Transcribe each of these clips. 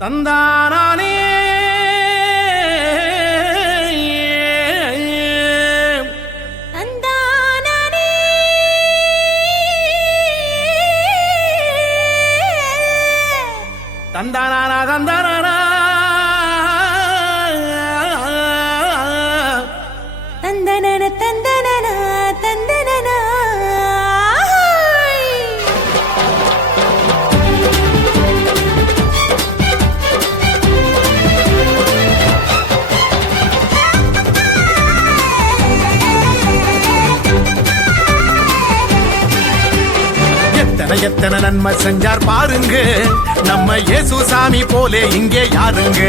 தந்தானே தந்தானா தந்தானா தந்தனன தந்தனன தந்தனன எத்தனை எத்தனை நன்மை செஞ்சார் பாருங்க நம்ம இயேசு சாமி போலே இங்கே யாருங்க.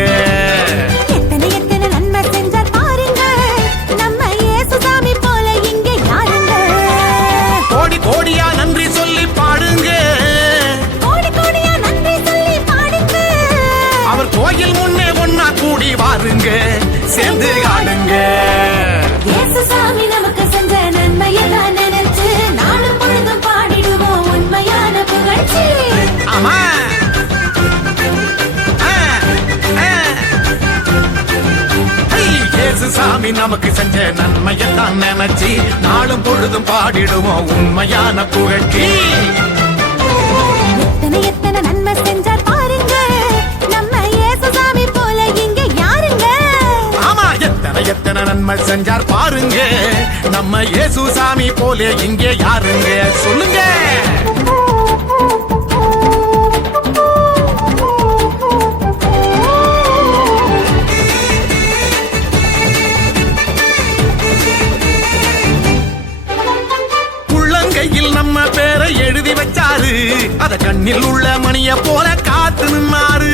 எத்தனை எத்தனை நன்மை செஞ்சார் பாருங்க நம்ம இயேசு சாமி போல இங்கே யாருங்க. கோடி கோடியா நன்றி சொல்லி பாடுங்க, கோடி கோடியா நன்றி சொல்லி பாடுங்க. அவர் கோயில் முன்னே ஒன்னா கூடி வாருங்க, சேர்ந்து ஆடுங்க. இயேசு சாமி நமக்கு செஞ்ச நன்மையை தான் நினைச்சு நாளும் பொழுதும் பாடிடுவோம் உண்மையான புகழ்ச்சி. ஆமா இயேசு சாமி நமக்கு செஞ்ச நன்மையத்தான் நினைச்சு நாளும் பொழுதும் பாடிடுவோம் உண்மையான புகழ்ச்சி. எத்தனை எத்தனை நன்மை செஞ்சார் பாருங்க நம்ம இயேசு சாமி போல இங்க யாருங்க. ஆமா எத்தனை எத்தனை நன்மை செஞ்சார் பாருங்க நம்ம இயேசு சாமி போலே இங்கே யாருங்க. சொல்லுங்க. உள்ளங்கையில் நம்ம பேரை எழுதி வச்சாரு, அத கண்ணில் உள்ள மணிய போல காத்து நின்னாரு.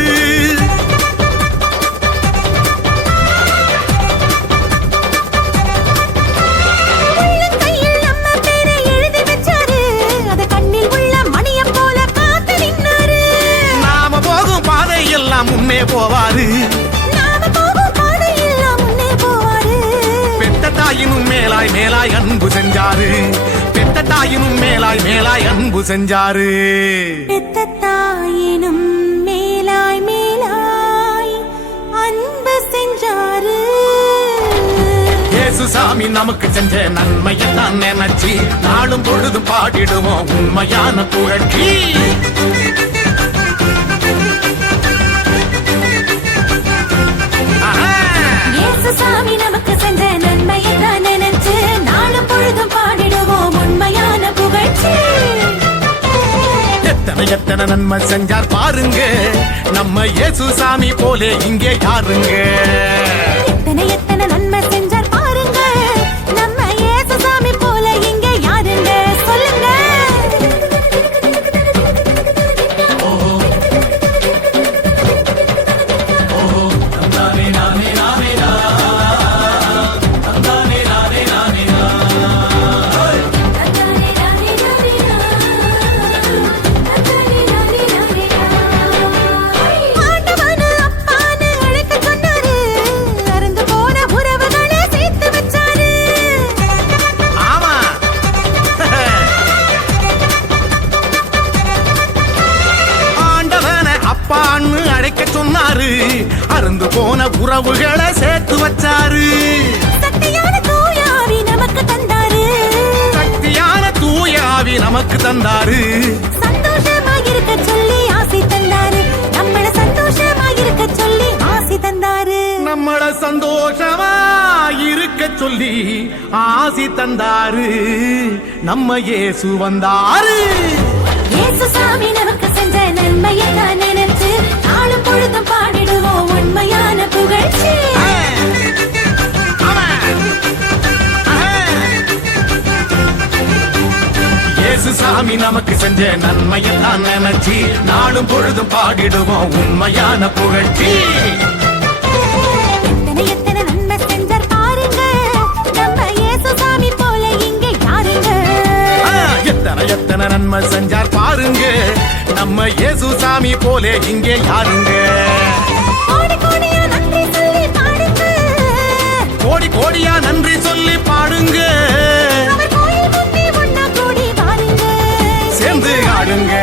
உள்ளங்கையில் நம்ம பேரை எழுதி வச்சாரு, அத கண்ணில் உள்ள மணிய போல காத்து நின்னாரு. நாம போகும் பாதை எல்லாம் முன்னே போவாரு, நாம போகும் பாதை எல்லாம் முன்னே போவாரு. பெத்த தாயினும் மேலாய் மேலாய் அன்பு செஞ்சாரு, பெத்த தாயினும் மேலாய் மேலாய் அன்பு செஞ்சாரு. பெத்த தாயினும் மேலாய் மேலாய் அன்பு செஞ்சாரு. இயேசு சாமி நமக்கு செஞ்ச நன்மையத்தான் நினைச்சு நாளும் பொழுதும் பாடிடுவோம் உண்மையான புகழ்ச்சி. இயேசு சாமி நமக்கு செஞ்ச நன்மையை தான் நினைச்சு நாளும் பொழுதும் பாடிடுவோம் உண்மையான புகழ்ச்சி. எத்தனை எத்தனை நன்மை செஞ்சார் பாருங்க நம்ம இயேசு சாமி போலே இங்கே யாருங்க. எத்தனை எத்தனை நன்மை செஞ்சார் பாருங்க நம்ம இயேசு சாமி போல இங்க யாருங்க. சொல்லுங்க. ஆண்டவனு அப்பான்னு அழைக்க சொன்னாரு, அறுந்து போன உறவுகளை சேர்த்து வச்சாரு. ஆமா ஆண்டவனை அப்பான்னு அழைக்க சொன்னாரு, அருந்து போன உறவுகளை சேர்த்து வச்சாரு. சக்தியான தூயாவி நமக்கு தந்தாரு, சக்தியான தூயாவி நமக்கு தந்தாரு. சந்தோஷமாயிருக்க சொல்லி ஆசை தந்தாரு, நம்மள சந்தோஷமாயிருக்க சொல்லி ஆசை தந்தாரு. நம்மள சந்தோஷமா இருக்க சொல்லி ஆசி தந்தாரு. நம்ம இயேசு வந்தாரு. இயேசு சாமி நமக்கு செஞ்ச நன்மையை தான் நினைச்சு நாளும் பொழுதும் பாடிடுவோம் உண்மையான புகழ்ச்சி. இயேசு சாமி நமக்கு செஞ்ச நன்மையத்தான் நினைச்சு நாளும் பொழுதும் பாடிடுவோம் உண்மையான புகழ்ச்சி. எத்தனை எத்தனை நன்மை செஞ்சார் பாருங்க நம்ம இயேசு சாமி போல இங்க யாருங்க. எத்தனை எத்தனை நன்மை செஞ்சார் பாருங்க நம்ம இயேசு சாமி போலே இங்கே யாருங்க. கோடி கோடியா நன்றி சொல்லி பாடுங்க, கோடி கோடியா நன்றி சொல்லி பாடுங்க. அவர் கோயில் முன்னே ஒன்னா கூடி பாருங்க, சேர்ந்து ஆடுங்க.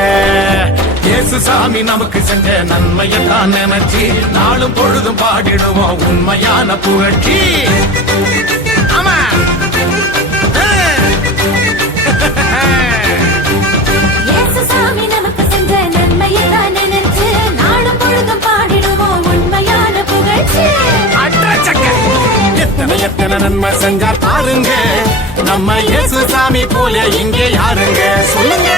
இயேசு சாமி நமக்கு செஞ்ச நன்மையை தான் நினைச்சு நாளும் பொழுதும் பாடிடுவோம் உண்மையான புகழ்ச்சி. ஆமா. இயேசுசாமி நமக்கு செஞ்ச நன்மையை தான் நினைச்சு நாளும் பொழுதும் பாடிடுவோம் உண்மையான புகழ்ச்சி. எத்தனை எத்தனை நன்மை செஞ்சார் பாருங்க, நம்ம இயேசு சாமி போல இங்கே யாருங்க சொல்லுங்க.